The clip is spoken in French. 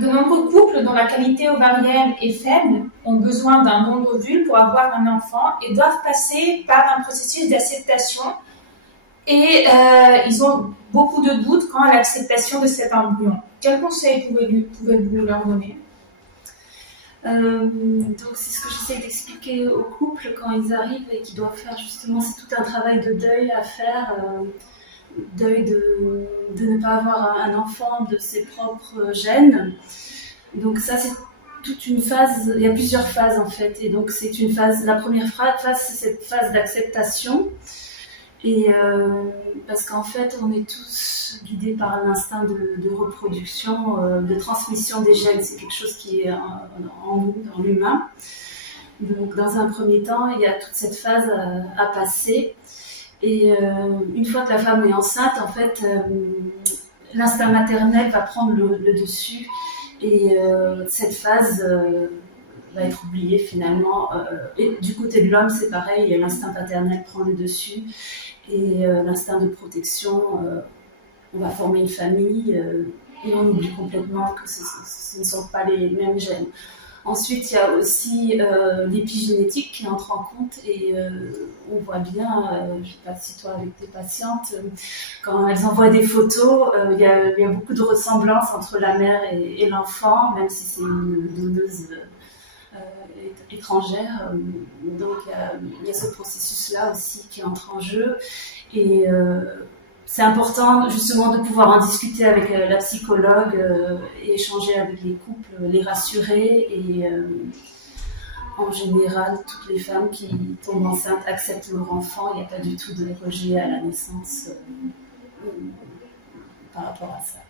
De nombreux couples dont la qualité ovarienne est faible ont besoin d'un don d'ovules pour avoir un enfant et doivent passer par un processus d'acceptation. Et ils ont beaucoup de doutes quant à l'acceptation de cet embryon. Quels conseils pouvez-vous leur donner? Donc c'est ce que j'essaie d'expliquer aux couples quand ils arrivent et qu'ils doivent faire justement, c'est tout un travail de deuil à faire, deuil de ne pas avoir un enfant de ses propres gènes. Donc ça c'est toute une phase, il y a plusieurs phases en fait, et donc c'est une phase, la première phase c'est cette phase d'acceptation. Et parce qu'en fait, on est tous guidés par l'instinct de reproduction, de transmission des gènes. C'est quelque chose qui est en nous, dans l'humain. Donc, dans un premier temps, il y a toute cette phase à passer. Et une fois que la femme est enceinte, en fait, l'instinct maternel va prendre le dessus. Et cette phase va être oubliée finalement. Et du côté de l'homme, c'est pareil, l'instinct paternel prend le dessus. Et l'instinct de protection, on va former une famille et on oublie complètement que ce ne sont pas les mêmes gènes. Ensuite, il y a aussi l'épigénétique qui entre en compte et on voit bien, je ne sais pas si toi avec tes patientes, quand elles envoient des photos, il y a beaucoup de ressemblances entre la mère et l'enfant, même si c'est une donneuse étrangère. Donc il y a ce processus-là aussi qui entre en jeu. Et c'est important justement de pouvoir en discuter avec la psychologue et échanger avec les couples, les rassurer. Et en général, toutes les femmes qui tombent enceintes acceptent leur enfant. Il n'y a pas du tout de rejet à la naissance par rapport à ça.